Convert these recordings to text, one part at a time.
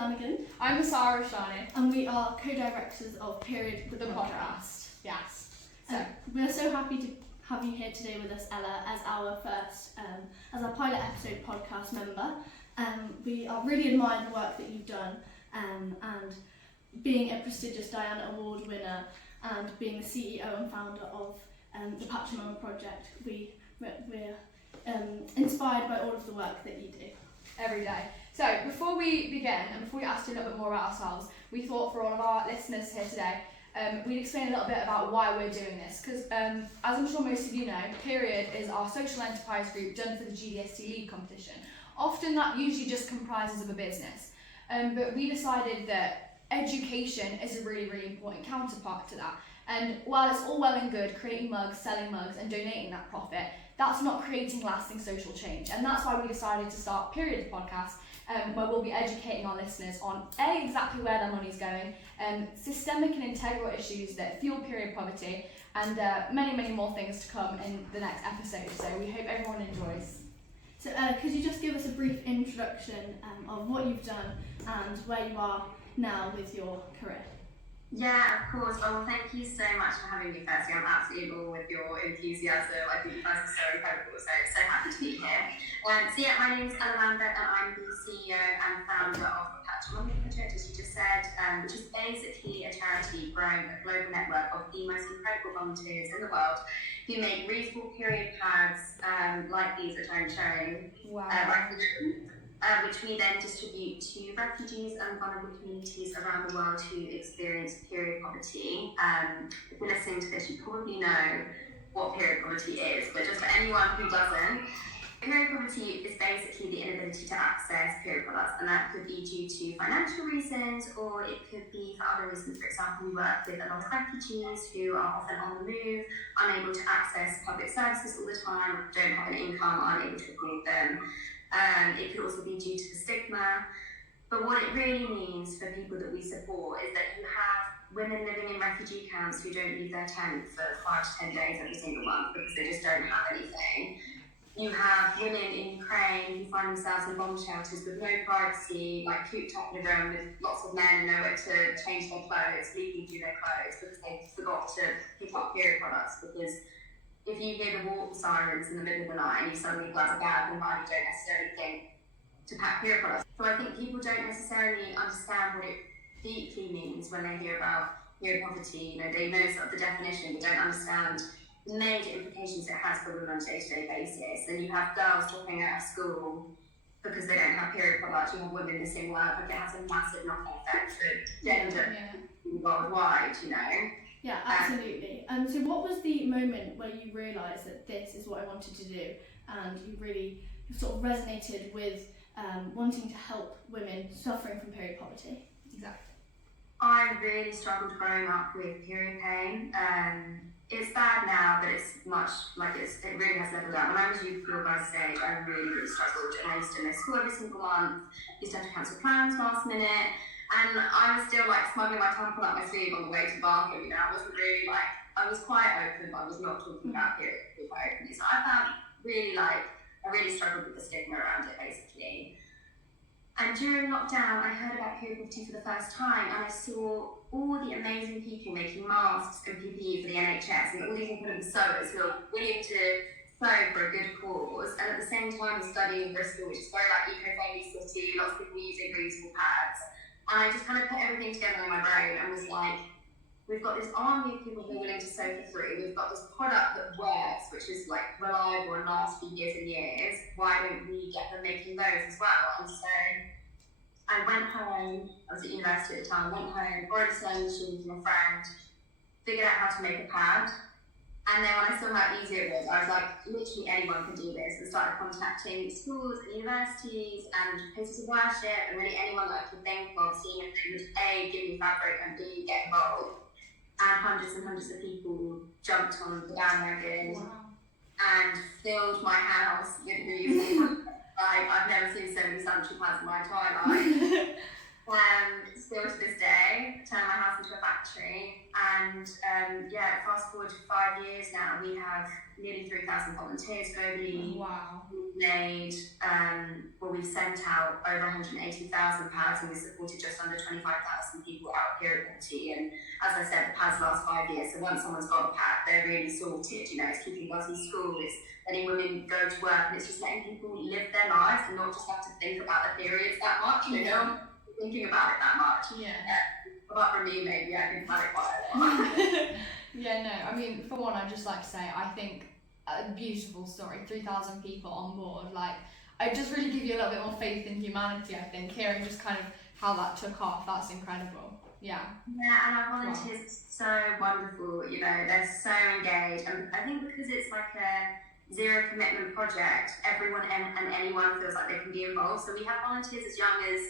Flanagan. I'm Sarah Shani. And we are co-directors of Period, the podcast. Yes. So we're so happy to have you here today with us, Ella, as our first, as our pilot episode podcast member. We are really admire the work that you've done, and being a prestigious Diana Award winner and being the CEO and founder of the Pachamama Project, we're inspired by all of the work that you do. Every day. So before we begin and before we ask you a little bit more about ourselves, we thought for all of our listeners here today, we'd explain a little bit about why we're doing this, because as I'm sure most of you know, Period is our social enterprise group done for the GDST Lead competition. Often that usually just comprises of a business, but we decided that education is a really, really important counterpart to that. And while it's all well and good creating mugs, selling mugs and donating that profit, that's not creating lasting social change. And that's why we decided to start Period, the podcast, where we'll be educating our listeners on exactly where their money's going, systemic and integral issues that fuel period poverty, and many, many more things to come in the next episode. So we hope everyone enjoys. So could you just give us a brief introduction of what you've done and where you are now with your career? Yeah, of course. Well, thank you so much for having me, firstly. I'm absolutely in awe with your enthusiasm. I think you guys are so incredible, so happy to be here. My name's Lambert, and I'm the CEO and founder of the Pachamama Project, as you just said, which is basically a charity growing a global network of the most incredible volunteers in the world who make reusable period pads like these which I'm showing. Wow. Which we then distribute to refugees and vulnerable communities around the world who experience period poverty. If you're listening to this, you probably know what period poverty is, but just for anyone who doesn't, period poverty is basically the inability to access period products, and that could be due to financial reasons, or it could be for other reasons. For example, we work with a lot of refugees who are often on the move, unable to access public services all the time, don't have an income, aren't able to afford them. It could also be due to the stigma. But what it really means for people that we support is that you have women living in refugee camps who don't leave their tent for 5 to 10 days every single month because they just don't have anything. You have women in Ukraine who find themselves in bomb shelters with no privacy, like cooped up in a room with lots of men and nowhere to change their clothes, leaking through their clothes because they forgot to pick up period products. Because if you hear the water sirens in the middle of the night and you suddenly grab a bag and you don't necessarily think to pack period products. So I think people don't necessarily understand what it deeply means when they hear about period poverty. You know, they know sort of the definition, but don't understand the major implications it has for women on a day-to-day basis. And you have girls dropping out of school because they don't have period products. You have women missing work. Like, it has a massive knock-on effect for gender worldwide, you know. Yeah, absolutely. So what was the moment where you realised that this is what I wanted to do, and you really sort of resonated with wanting to help women suffering from period poverty? Exactly. I really struggled growing up with period pain. It's bad now, but it's much it really has leveled out. When I was your guys' age, I really struggled, and I used to miss school every single month. Used to have to cancel plans last minute. And I was still smuggling my tampon up my sleeve on the way to the bathroom. You know, I wasn't really I was quite open, but I was not talking about period quite openly. So I found I really struggled with the stigma around it, basically. And during lockdown, I heard about period poverty for the first time, and I saw all the amazing people making masks and PPE for the NHS, and all these incredible sewers who are willing to sew for a good cause. And at the same time, studying in Bristol, which is very eco-friendly city, lots of people using reusable pads. And I just kind of put everything together in my brain and was like, we've got this army of people who are willing to sew for free. We've got this product that works, which is reliable and lasts for years and years. Why don't we get them making those as well? And so I went home. I was at university at the time. Went home, borrowed a sewing machine from a friend, figured out how to make a pad. And then when I saw how easy it was, I was like, literally anyone can do this, and started contacting schools and universities and places of worship and really anyone that I could think of, seeing if they would A, give me fabric, and B, get involved. And hundreds of people jumped on the bandwagon. Wow. And filled my house with reusable. I've never seen so many sanitary pads in my entire life. Still to this day, turned my house into a factory, and fast forward to 5 5 years now, we have nearly 3,000 volunteers globally. Wow. We've made, we've sent out over 180,000 pads, and we've supported just under 25,000 people out of period poverty. And as I said, the pads last 5 years, so once someone's got a pad, they're really sorted. You know, it's keeping girls in school, it's letting women go to work, and it's just letting people live their lives and not just have to think about the periods that much. You know, no one's thinking about it that much. Apart from me, maybe I think about it quite a lot. Yeah, no, I mean, for one, I'd just like to say, I think a beautiful story, 3,000 people on board, like, I just really give you a little bit more faith in humanity, I think, hearing just kind of how that took off. That's incredible. Yeah, and our volunteers are so wonderful, you know, they're so engaged, and I think because it's like a zero commitment project, everyone and anyone feels like they can be involved. So we have volunteers as young as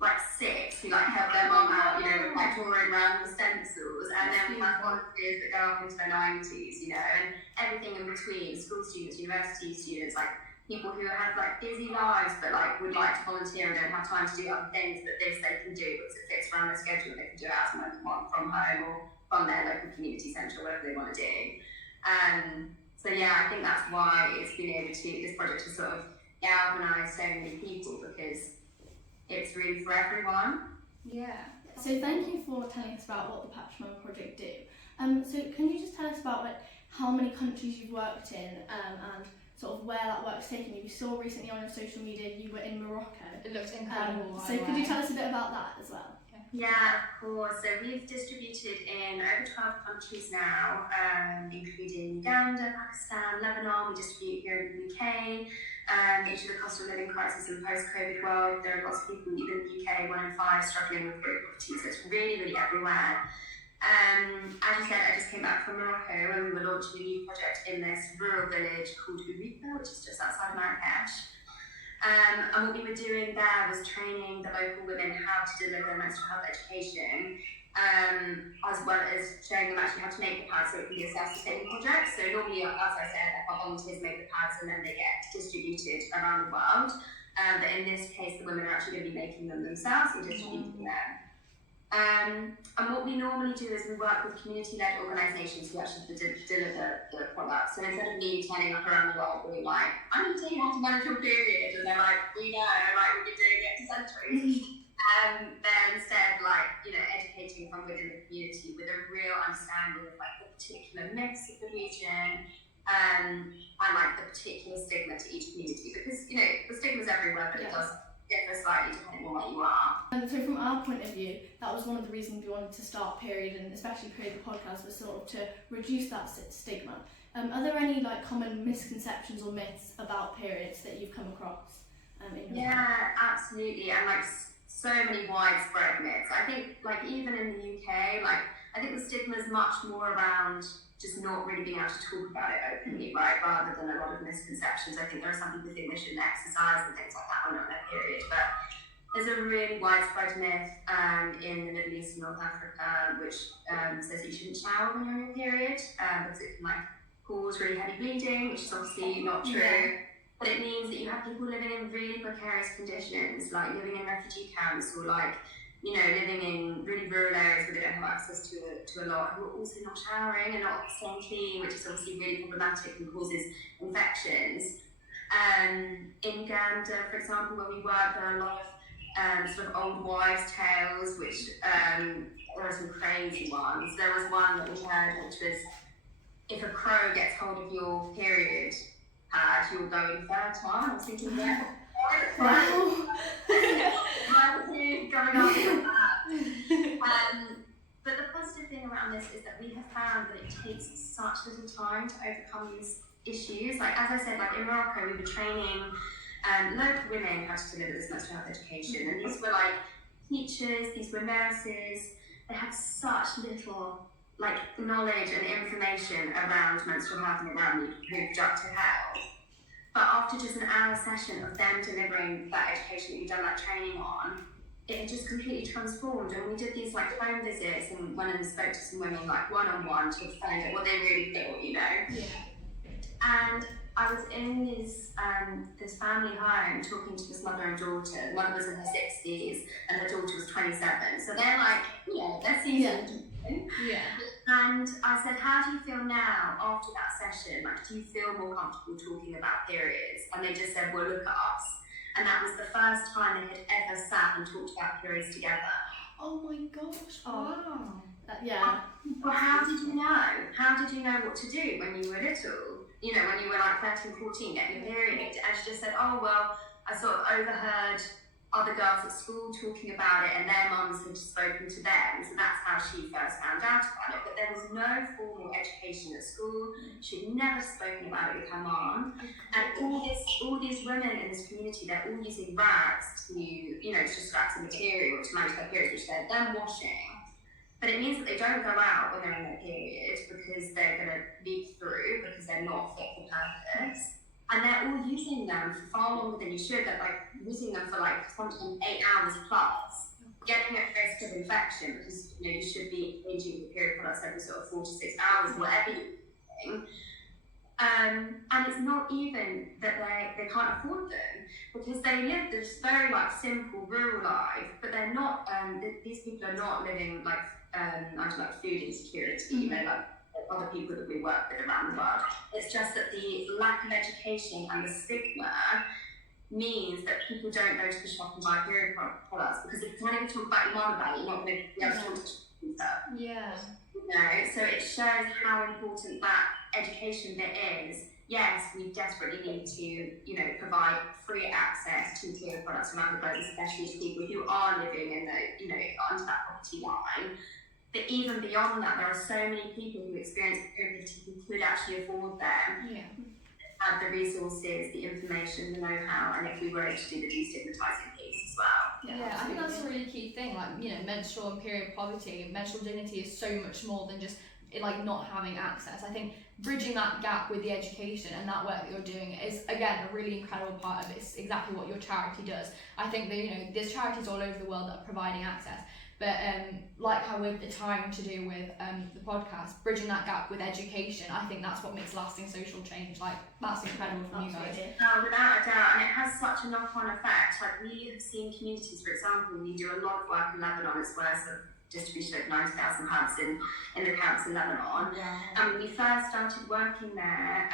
like 6 who like help their mum out, you know, like drawing around with stencils, and then we have volunteers that go up into their 90s, you know, and everything in between, school students, university students, like people who have like busy lives but like would like to volunteer and don't have time to do other things, but this they can do because it fits around their schedule. They can do it as and when they want, from home or from their local community centre, whatever they want to do. So yeah, I think that's why it's been able to, this project has sort of galvanised so many people, because it's really for everyone. Yeah. So thank you for telling us about what the Pachamama Project do. So can you just tell us about like how many countries you've worked in and sort of where that work's taken you? We saw recently on your social media you were in Morocco. It looks incredible. So could you tell us a bit about that as well? Yeah, of course. So we've distributed in over 12 countries now, including Uganda, Pakistan, Lebanon. We distribute here in the UK. Due to the cost of living crisis in post-COVID world, there are lots of people, even in the UK, 1 in 5 struggling with period poverty, so it's really, really everywhere. As you said, I just came back from Morocco, where we were launching a new project in this rural village called Ouripa, which is just outside Marrakesh. And what we were doing there was training the local women how to deliver menstrual health education, as well as showing them actually how to make the pads so it can be a self-sustaining project. So normally, as I said, our volunteers make the pads and then they get distributed around the world. But in this case, the women are actually going to be making them themselves and distributing them. And what we normally do is we work with community-led organisations who actually deliver the product. So instead of me turning up around the world being like, I'm going to tell you how to manage your period, and they're like, we know, like we've been doing it for centuries. They're instead like, you know, educating from within the community with a real understanding of like the particular myths of the region, and like the particular stigma to each community, because, you know, the stigma's everywhere, but it does differ slightly depending on where you are. So from our point of view, that was one of the reasons we wanted to start Period, and especially Period the podcast, was sort of to reduce that stigma. Are there any like common misconceptions or myths about periods that you've come across? In your Yeah, absolutely, and like so many widespread myths. I think like even in the UK, like I think the stigma is much more around just not really being able to talk about it openly, right? Rather than a lot of misconceptions. I think there are some people who think they shouldn't exercise and things like that when they're on their period, but there's a really widespread myth in the Middle East and North Africa, which says you shouldn't shower when you're on your period because it can like cause really heavy bleeding, which is obviously not true. Yeah. But it means that you have people living in really precarious conditions, like living in refugee camps, or like, you know, living in really rural areas where they don't have access to a lot, who are also not showering and not staying clean, which is obviously really problematic and causes infections. In Uganda, for example, where we work, there are a lot of sort of old wives' tales, which there are some crazy ones. There was one that we heard, which was, if a crow gets hold of your period pad, you'll go infertile. I was thinking, yeah. Wow. But the positive thing around this is that we have found that it takes such little time to overcome these issues. Like, as I said, like in Morocco, we were training local women how to deliver this menstrual health education, and these were like teachers, these were nurses. They had such little like knowledge and information around menstrual health and around reproductive health. But after just an hour session of them delivering that education that we've done that training on, it just completely transformed. And we did these like home visits and went and spoke to some women like one-on-one to find out what they really thought, you know. Yeah. And I was in this family home talking to this mother and daughter. One was in her 60s and her daughter was 27. So they're like, you know, they're seasoned. Yeah. And I said, how do you feel now after that session? Like, do you feel more comfortable talking about periods? And they just said, well, look at us. And that was the first time they had ever sat and talked about periods together. Oh my gosh! Wow. Yeah. Well, how did you know? How did you know what to do when you were little? You know, when you were like 13, 14, getting your period. And she just said, oh, well, I sort of overheard other girls at school talking about it and their mums had spoken to them. So that's how she first found out about it. But there was no formal education at school. She'd never spoken about it with her mum. And all these women in this community, they're all using rags to, you know, just scraps of material to manage their periods, which they're then washing. But it means that they don't go out when they're in their period because they're going to leak through because they're not fit for purpose. And they're all using them for far longer than you should. They're like using them for like sometimes 8 hours plus, getting at risk of infection because you know you should be changing your period products every sort of 4 to 6 hours, whatever you're doing. And it's not even that they can't afford them because they live this very like simple rural life, but they're not. These people are not living like like food insecurity, you know, like other people that we work with around the world. It's just that the lack of education and the stigma means that people don't go to the shop and buy period products because if you can't even talk about your mum about it, you're not going to be able to talk to yourself. Yeah. You know, so it shows how important that education bit is. Yes, we desperately need to, you know, provide free access to period products around the globe, especially to people who are living in the, you know, under that poverty line. But even beyond that, there are so many people who experience period who could actually afford them, have the resources, the information, the know-how, and if we were able to do the destigmatizing piece as well. Yeah, I think that's a really key thing. Like, you know, menstrual and period poverty, menstrual dignity is so much more than just like not having access. I think bridging that gap with the education and that work that you're doing is again a really incredible part of it. It's exactly what your charity does. I think that, you know, there's charities all over the world that are providing access. But like how we're trying to do with the podcast, bridging that gap with education, I think that's what makes lasting social change. Like, that's incredible from you guys. Without a doubt, and it has such a knock-on effect. Like, we have seen communities, for example, we do a lot of work in Lebanon as well as the distribution of 90,000 hubs in the camps in Lebanon. And when we first started working there,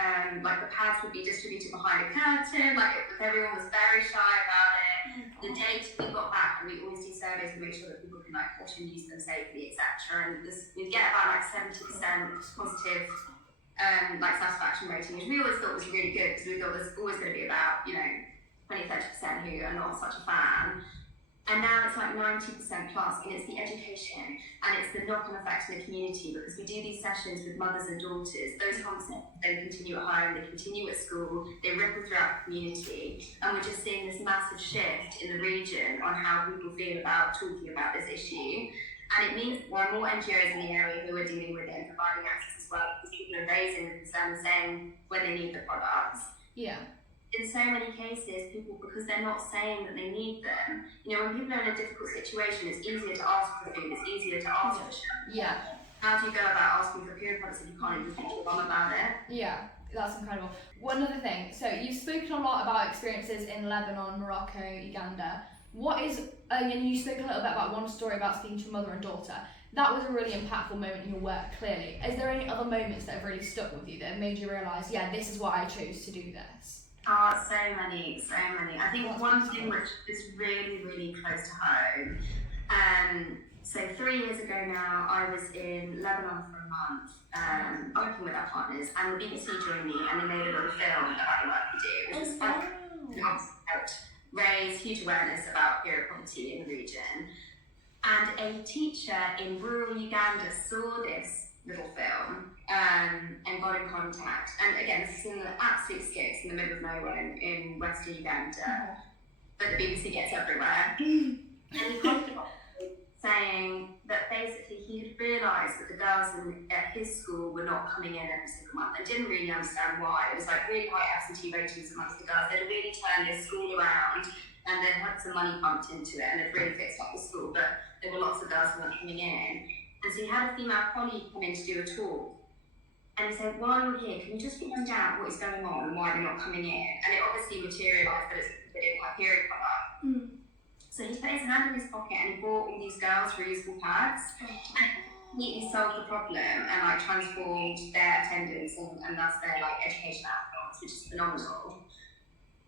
like the pads would be distributed behind a curtain, like everyone was very shy about it. The data we got back, and we always do surveys to make sure that people can like wash and use them safely, etc. And we get about like 70% positive like satisfaction rating, which we always thought was really good because we thought there's always going to be about, you know, 20-30% who are not such a fan. And now it's like 90% plus, and it's the education and it's the knock-on effect in the community because we do these sessions with mothers and daughters. Those concepts then continue at home, they continue at school, they ripple throughout the community, and we're just seeing this massive shift in the region on how people feel about talking about this issue. And it means there are more NGOs in the area who are dealing with it and providing access as well because people are raising the concern and saying when they need the products. Yeah. In so many cases, people, because they're not saying that they need them, you know, when people are in a difficult situation, it's easier to ask for food, it's easier to ask for shelter. Yeah. How do you go about asking for period products if you can't even speak to your mum about it? Yeah, that's incredible. One other thing, so you've spoken a lot about experiences in Lebanon, Morocco, Uganda. What is, and you spoke a little bit about one story about speaking to a mother and daughter. That was a really impactful moment in your work, clearly. Is there any other moments that have really stuck with you that have made you realise, yeah, this is why I chose to do this? Oh, so many. I think one thing which is really, really close to home. So 3 years ago now, I was in Lebanon for a month, working with our partners, and the BBC joined me, and they made a little film about the work we do, which was helped raise huge awareness about period poverty in the region. And a teacher in rural Uganda saw this little film and got in contact. And again, this is in the absolute sticks in the middle of nowhere in western Uganda, but the BBC gets everywhere. And he contacted me saying that basically he had realised that the girls at his school were not coming in every single month and didn't really understand why. It was like really high absentee ratings amongst the girls. They'd really turned this school around and then had some money pumped into it and they'd really fixed up the school, but there were lots of girls who weren't coming in. And so he had a female colleague come in to do a talk. And he said, while you're here, can you just run down what is going on and why they're not coming in? And it obviously materialised that they didn't have period product. So he put his hand in his pocket and he bought all these girls reusable pads. completely solved the problem and like transformed their attendance and thus their like education outcomes, which is phenomenal.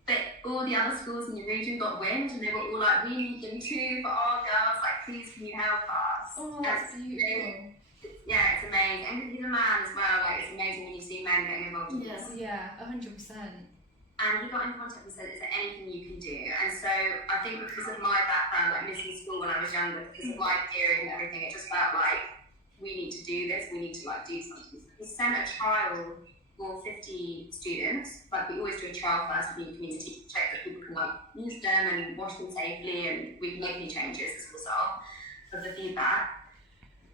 But all the other schools in the region got wind, and they were all like, "We need them too for our girls. Like, please, can you help us?" Oh, that's beautiful. Yeah, it's amazing. And he's a man as well. Like, it's amazing when you see men getting involved in this. Yeah, 100%. And he got in contact and said, "Is there anything you can do?" And so I think because of my background, like missing school when I was younger, because of my theory and everything, it just felt like we need to do this. We need to like do something. We sent a trial for 50 students. Like we always do a trial first with the community to check that people can like use them and wash them safely, and we can make any changes as a result of the feedback.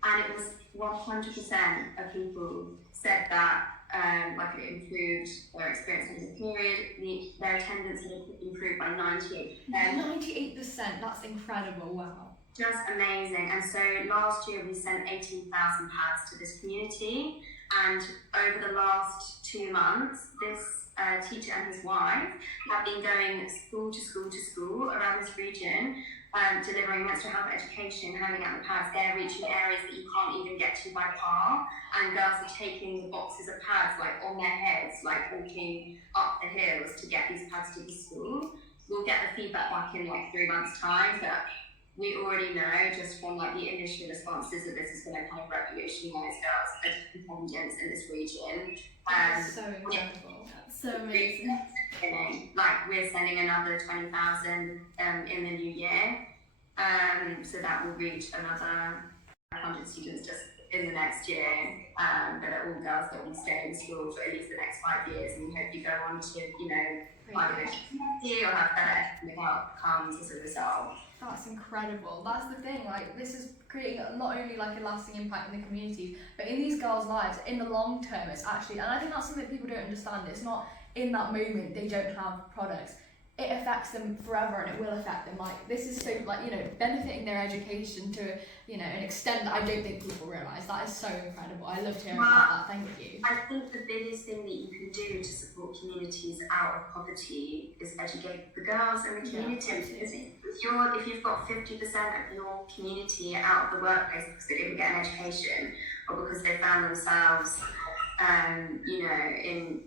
And it was 100% of people said that like it improved their experience in the period. Their attendance had improved by 98%. 98%, that's incredible, wow. Just amazing. And so last year we sent 18,000 pads to this community, and over the last 2 months, this teacher and his wife have been going school to school to school around this region, delivering menstrual health education, handing out the pads. They're reaching areas that you can't even get to by car, and girls are taking the boxes of pads like on their heads, like walking up the hills to get these pads to the school. We'll get the feedback back in like 3 months' time, but we already know just from like the initial responses that this is going to kind of revolutionise girls' attendance in this region. That's so incredible. That's so amazing. Like we're sending another 20,000 in the new year, so that will reach another 100 students just in the next year, that are all girls that will stay in school for at least the next 5 years, and we hope you go on to, you know, either or have better academic outcomes as a result. That's incredible. That's the thing, like this is creating not only like a lasting impact in the community, but in these girls' lives in the long term. It's actually, and I think that's something that people don't understand. It's not in that moment they don't have products. It affects them forever, and it will affect them. Like this is so like, you know, benefiting their education to, you know, an extent that I don't think people realise. That is so incredible. I loved hearing about that. Thank you. I think the biggest thing that you can do to support communities out of poverty is educate the girls in the community. Yeah, if you've got 50% of your community out of the workplace because they didn't get an education, or because they found themselves, you know, in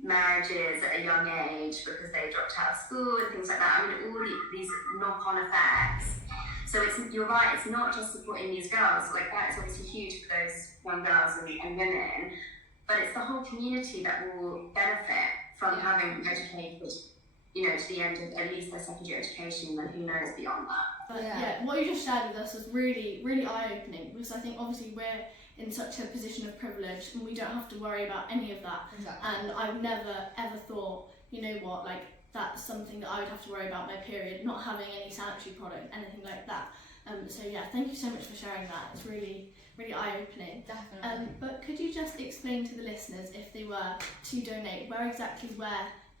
marriages at a young age because they dropped out of school and things like that. I mean, all these knock-on effects. So you're right, it's not just supporting these girls, like that is obviously huge for those young girls and women, but it's the whole community that will benefit from having educated, you know, to the end of at least their secondary education, and who knows beyond that. But yeah, what you just shared with us was really, really eye-opening, because I think obviously we're in such a position of privilege and we don't have to worry about any of that. Exactly. And I've never ever thought, you know what, like that's something that I would have to worry about my period, not having any sanitary product, anything like that. So yeah, thank you so much for sharing that. It's really, really eye-opening. Definitely. But could you just explain to the listeners, if they were to donate,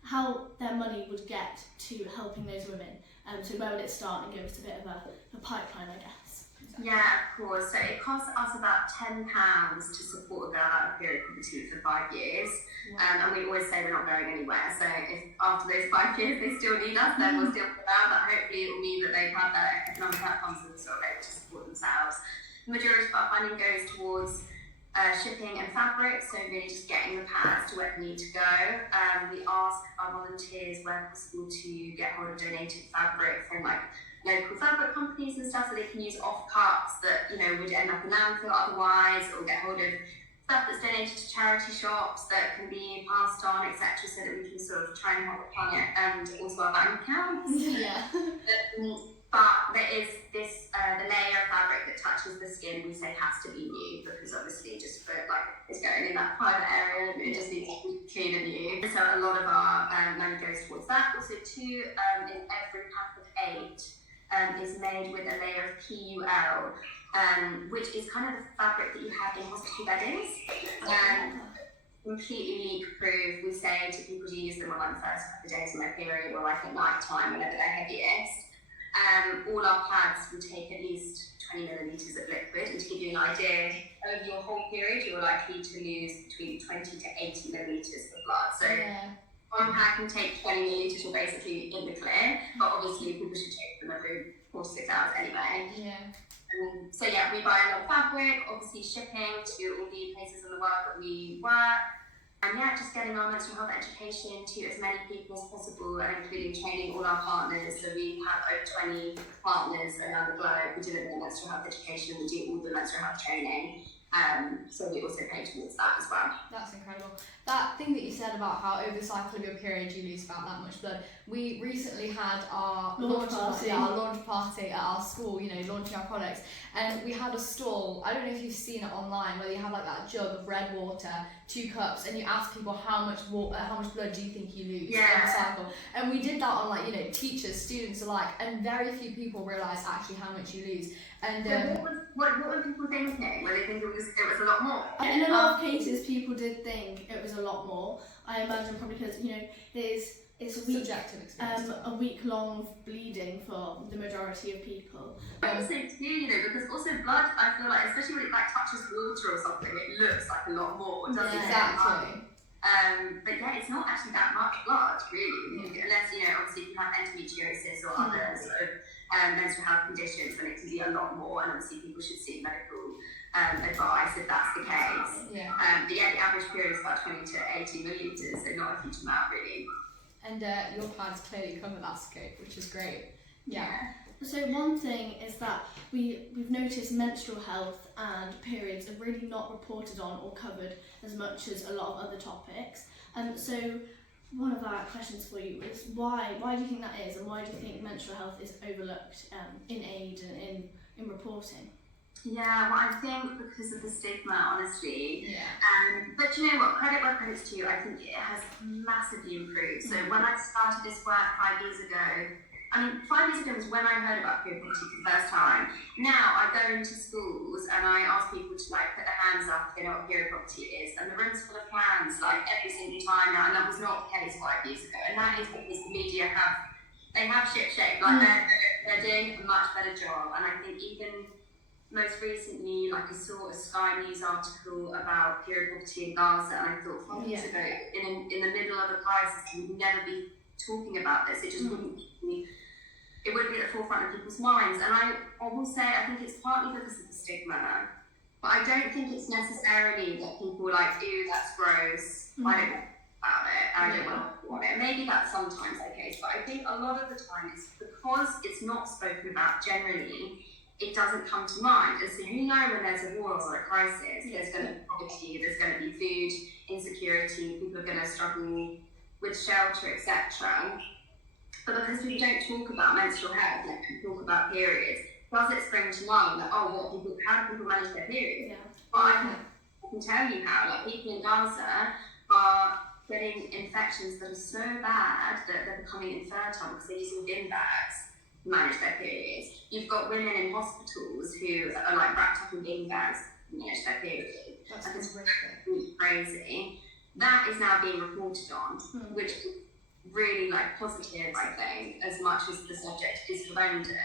how their money would get to helping those women? So where would it start, and give us a bit of a pipeline, I guess? Yeah, of course. So it costs us about £10 to support a girl out of period poverty for 5 years. And we always say we're not going anywhere. So if after those 5 years they still need us, then we'll still put around. But hopefully it will mean that they've had their economic outcomes and sort of able to support themselves. The majority of our funding goes towards shipping and fabric, so really just getting the pads to where they need to go. We ask our volunteers where possible to get hold of donated fabric from like local fabric companies and stuff, so they can use offcuts that, you know, would end up in landfill otherwise, or get hold of stuff that's donated to charity shops that can be passed on, etc., so that we can sort of try and help the planet and also our bank accounts. Yeah. But there is this, the layer of fabric that touches the skin, we say has to be new, because obviously just for like, it's going in that private area, and it just needs to be clean and new. And so a lot of our money goes towards that. Also too, in every pack of 8, is made with a layer of PUL, which is kind of the fabric that you have in hospital beddings. Completely leak-proof. We say to people to use them on like the first couple of days of my period, or like at night time whenever they're heaviest. All our pads will take at least 20 millilitres of liquid, and to give you an idea, over your whole period you're likely to lose between 20 to 80 millilitres of blood. So one pack can take 20 millilitres, you're basically in the clear, but obviously people should take them every 4 to 6 hours anyway. Yeah. So yeah, we buy a lot of fabric, obviously shipping to all the places in the world that we work. And yeah, just getting our menstrual health education to as many people as possible, and including training all our partners. So we have over 20 partners around the globe who deliver the menstrual health education. We do all the menstrual health training. So we also pay towards that as well. That's incredible. That thing that you said about how over the cycle of your period you lose about that much blood. We recently had our launch party at our school, you know, launching our products, and we had a stall. I don't know if you've seen it online, where you have like that jug of red water, 2 cups, and you ask people how much blood do you think you lose over the cycle. And we did that on, like, you know, teachers, students alike, and very few people realise actually how much you lose. And what were people thinking? Were they thinking it was a lot more? In a lot of cases, people did think it was a lot more. I imagine probably because, you know, it's a week, subjective experience. a week-long bleeding for the majority of people. Also too, you know, because also blood, I feel like, especially when it like touches water or something, it looks like a lot more, doesn't it? Exactly. But yeah, it's not actually that much blood, really, unless, you know, obviously if you have endometriosis or other sort of menstrual health conditions, then it can be a lot more, and obviously people should seek medical advice if that's the case. Yeah. But yeah, the average period is about 20 to 80 millilitres, so not a huge amount, really. And your pads clearly cover that scope, which is great. Yeah. So one thing is that we've noticed menstrual health and periods are really not reported on or covered as much as a lot of other topics. So one of our questions for you is why do you think that is, and why do you think menstrual health is overlooked in aid and in reporting? Yeah, well, I think because of the stigma, honestly. Yeah. But you know what, credit where credit's due, I think it has massively improved. So when I started this work 5 years ago, 5 years ago was when I heard about period poverty for the first time. Now I go into schools and I ask people to like put their hands up if they know what period poverty is, and the room's full of hands like every single time now, and that was not the case 5 years ago. And that is because the media have ship-shape, like they're doing a much better job. And I think even most recently, like I saw a Sky News article about period poverty in Gaza, and I thought 5 years ago, in the middle of a crisis, we would never be talking about this. It just wouldn't be. It wouldn't be at the forefront of people's minds. And I will say, I think it's partly because of the stigma, but I don't think it's necessarily that people like, ew, that's gross. I don't know about it. I don't want it. Maybe that's sometimes the case, but I think a lot of the time it's because it's not spoken about generally. It doesn't come to mind. And so you know when there's a war or a crisis, there's going to be poverty, there's going to be food insecurity, people are going to struggle with shelter, etc. But because we don't talk about menstrual health, like we talk about periods, does it spring to mind that, how do people manage their periods? Yeah. But I can tell you how, like people in Gaza are getting infections that are so bad that they're becoming infertile because they're using bin bags to manage their periods. You've got women in hospitals who are like wrapped up in bin bags to manage their periods. That's really crazy. That is now being reported on, which is really like positive, I think, as much as the subject is horrendous.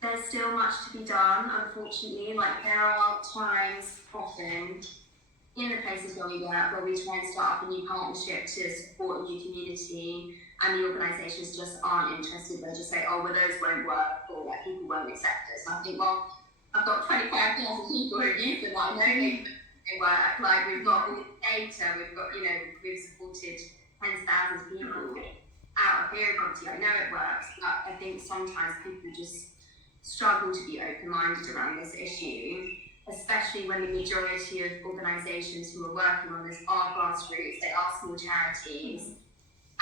There's still much to be done, unfortunately. Like there are times often in the places where we work where we try and start up a new partnership to support a new community, and the organisations just aren't interested. They just say, oh, well, those won't work, or like people won't accept us. And I think, well, I've got 25,000 people who use them, like, no, they work. Like, we've got all this data, we've supported tens of thousands of people out of period poverty. I know it works, but I think sometimes people just struggle to be open-minded around this issue, especially when the majority of organisations who are working on this are grassroots, they are small charities.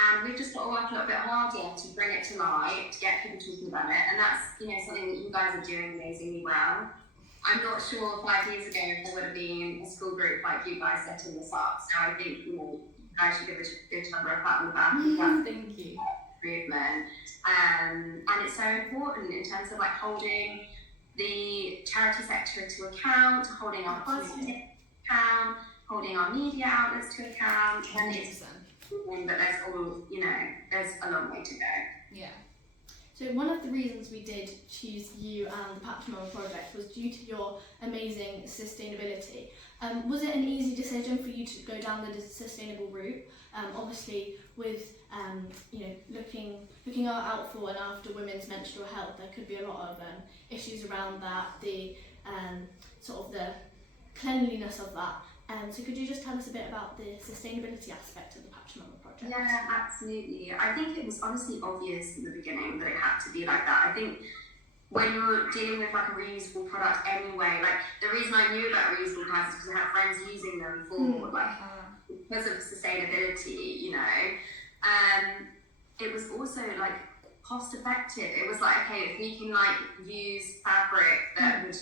And we've just got to work a little bit harder to bring it to light, to get people talking about it. And that's, something that you guys are doing amazingly well. I'm not sure 5 years ago if there would have been a school group like you guys setting this up. So I think, you guys should give each other a pat on the back. Thank you. Improvement. And it's so important in terms of like holding the charity sector to account, holding our policy to account, holding our media outlets to account. 100%. But there's a long way to go. Yeah. So one of the reasons we did choose you and the Pachamama Project was due to your amazing sustainability. Was it an easy decision for you to go down the sustainable route? Obviously, with looking out for and after women's menstrual health, there could be a lot of issues around that, the sort of the cleanliness of that. So could you just tell us a bit about the sustainability aspect of the Pachamama Project? Yeah, absolutely. I think it was honestly obvious in the beginning that it had to be like that. I think when you're dealing with like a reusable product anyway, like the reason I knew about reusable pads is because I had friends using them for because of sustainability, you know. It was also like cost effective. It was like, okay, if we can like use fabric that would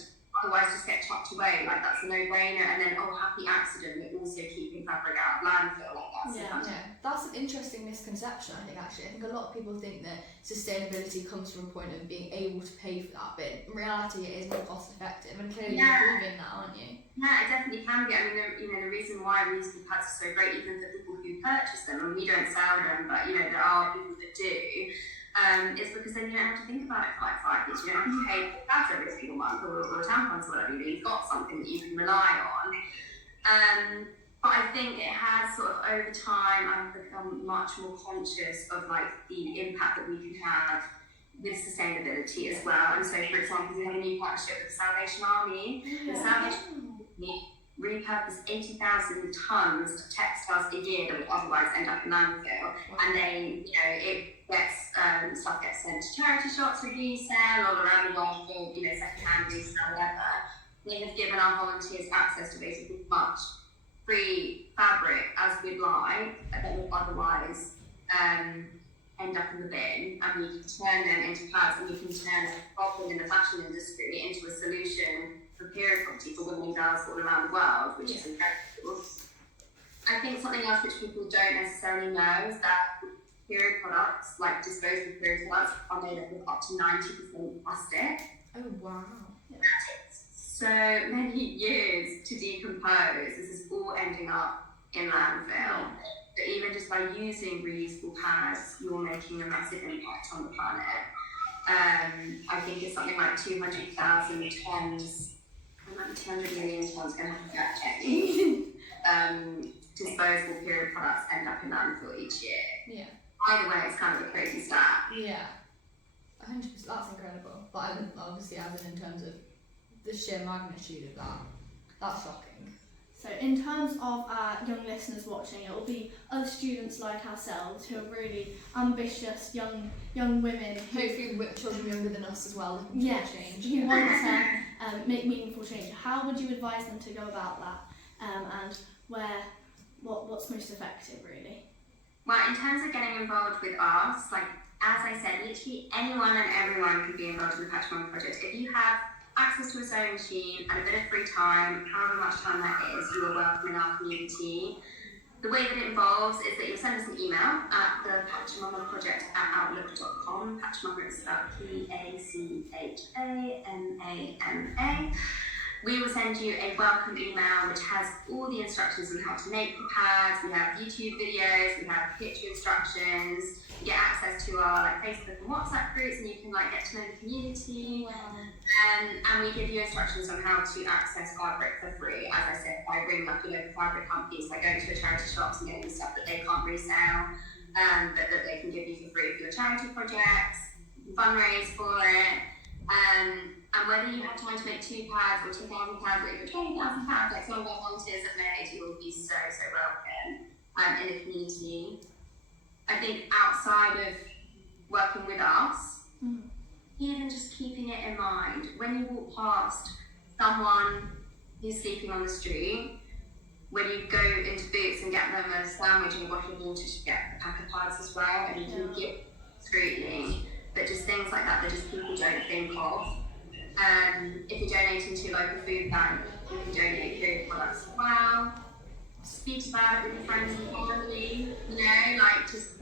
otherwise just get chucked away, like that's a no-brainer. And then happy accident, we're also keeping fabric out of landfill, like that's that's an interesting misconception. I think a lot of people think that sustainability comes from a point of being able to pay for that, but in reality it is more cost effective, and clearly you're proving that, aren't you? Yeah, it definitely can be. I mean, the reason why reusable pads are so great, even for people who purchase them, and we don't sell them, but there are people that do, is because then you don't have to think about it for like 5 years. You don't have to pay for pads every single month or tampons or whatever. You've got something that you can rely on. But I think it has sort of over time, I've become much more conscious of like the impact that we can have with sustainability as well. And so, for example, we have a new partnership with the Salvation Army. The Salvation Army repurpose 80,000 tons of textiles a year that would otherwise end up in landfill. And then, it gets stuff gets sent to charity shops for resale all around the world for second-hand resale, whatever. They have given our volunteers access to basically much free fabric as we'd like that would otherwise end up in the bin, and we can turn them into pads, and we can turn a problem in the fashion industry into a solution for period poverty for women and girls all around the world, which is incredible. I think something else which people don't necessarily know is that period products, like disposable period products, are made up of up to 90% plastic. Oh wow. That takes so many years to decompose. This is all ending up in landfill. So even just by using reusable pads, you're making a massive impact on the planet. I think it's something like 200,000 tons, 200 million tons, going to have to fact check me. Disposable period products end up in landfill each year. Yeah. Either way, it's kind of a crazy stat. Yeah. 100%. That's incredible. But obviously, as in terms of the sheer magnitude of that, that's shocking. So in terms of our young listeners watching, it will be other students like ourselves who are really ambitious young women. Hopefully with children younger than us as well. Yes, change. who want to make meaningful change. How would you advise them to go about that, and what's most effective really? Well, in terms of getting involved with us, like as I said, literally anyone and everyone can be involved in the Pachamama Project. If you have access to a sewing machine and a bit of free time, however much time that is, you are welcome in our community. The way that it involves is that you'll send us an email at the Pachamama Project at outlook.com. Pachamama is spelled Pachamama. We will send you a welcome email which has all the instructions on how to make the pads. We have YouTube videos, we have picture instructions. You get access to our Facebook and WhatsApp groups, and you can get to know the community. Wow. And we give you instructions on how to access fabric for free. As I said, by ringing up your local fabric companies, by going to your charity shops and getting stuff that they can't resell, but that they can give you for free for your charity projects. You can fundraise for it. And whether you have time to make 2 pads or 2,000 pads or even 20,000 pads, like some of our volunteers have made, you will be so welcome in the community. I think outside of working with us, even just keeping it in mind, when you walk past someone who's sleeping on the street, when you go into Boots and get them a sandwich and a bottle of water, to get a pack of pads as well, and you can give discreetly. But just things like that just people don't think of. If you're donating to a local food bank, you can donate period products as well. Speak about it with your friends and family, just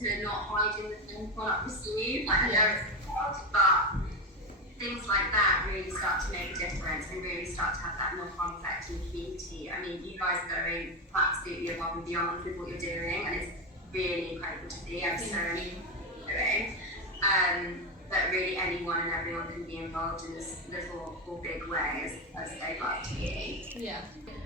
to not hiding the thing up your sleeve. I know it's hard, but things like that really start to make a difference and really start to have that knock-on effect in the community. I mean, you guys are going absolutely above and beyond with what you're doing, and it's really incredible to see. I'm so doing. But really anyone and everyone can be involved in this little or big way as they'd like to be. Yeah.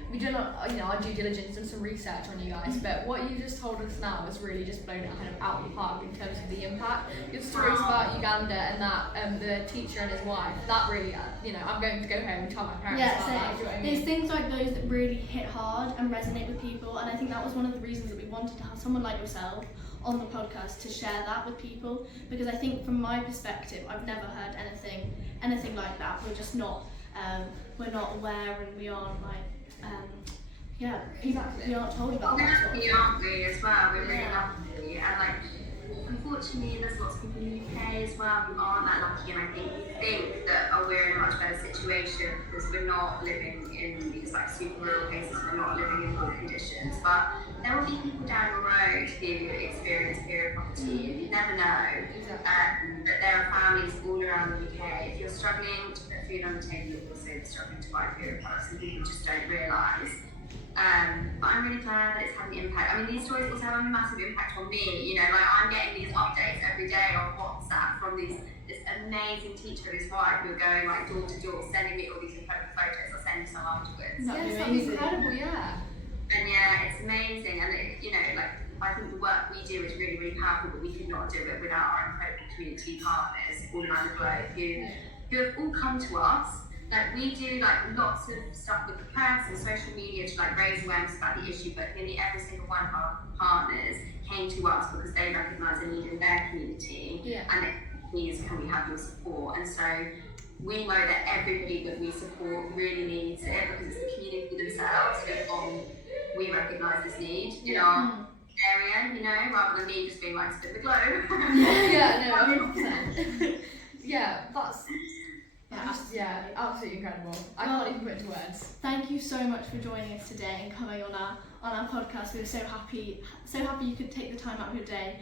We did our due diligence and some research on you guys, but what you just told us now has really just blown it kind of out of the park in terms of the impact. Your stories about Uganda and that the teacher and his wife, that really, I'm going to go home and tell my parents about that. Do you know what I mean? There's things like those that really hit hard and resonate with people, and I think that was one of the reasons that we wanted to have someone like yourself on the podcast to share that with people, because I think from my perspective I've never heard anything like that. We're just not we're not aware, and we aren't Exactly. we aren't told about We're that sort of lucky, stuff. aren't we, as well? We're really lucky, and unfortunately there's lots of people in the UK as well who aren't that lucky, and I think that we're in a much better situation because we're not living in these super rural places, we're not living in poor conditions, but there will be people down the road who experience period poverty, and you never know. Exactly. But there are families all around the UK. If you're struggling to put food on the table, you're also struggling to buy period products, and people just don't realise. But I'm really glad that it's had an impact. I mean, these stories also have a massive impact on me. I'm getting these updates every day on WhatsApp from this amazing teacher and his wife who are going door to door, sending me all these incredible photos. I'll send you some afterwards. That's incredible, yeah. And it's amazing. And I think the work we do is really, really powerful, but we could not do it without our incredible community partners all around the globe who have all come to us. We do lots of stuff with the press and social media to raise awareness about the issue, but nearly every single one of our partners came to us because they recognise a need in their community, and please, can we have your support? And so we know that everybody that we support really needs it because it's the community themselves who we recognise this need in our area, rather than me just being spin the globe. 100%. That's absolutely incredible. I can't even put it into words. Thank you so much for joining us today and coming on our podcast. We were so happy you could take the time out of your day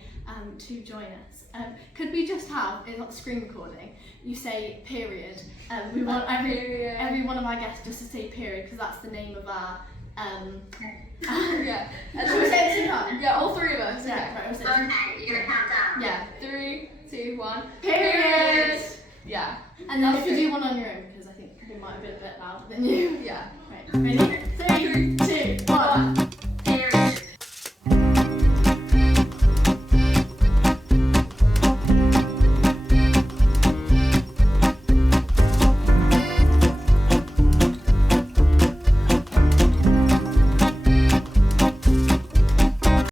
to join us. Could we just have, it's not screen recording, you say period. We want every one of our guests just to say period, because that's the name of our And should we say it at the same time? Yeah, all three of us. Yeah, right, Okay, you're gonna count down. Yeah, 3, 2, 1. Period! Yeah. And then if you do one on your own, because I think it might have been a bit louder than you. Yeah. Right, ready?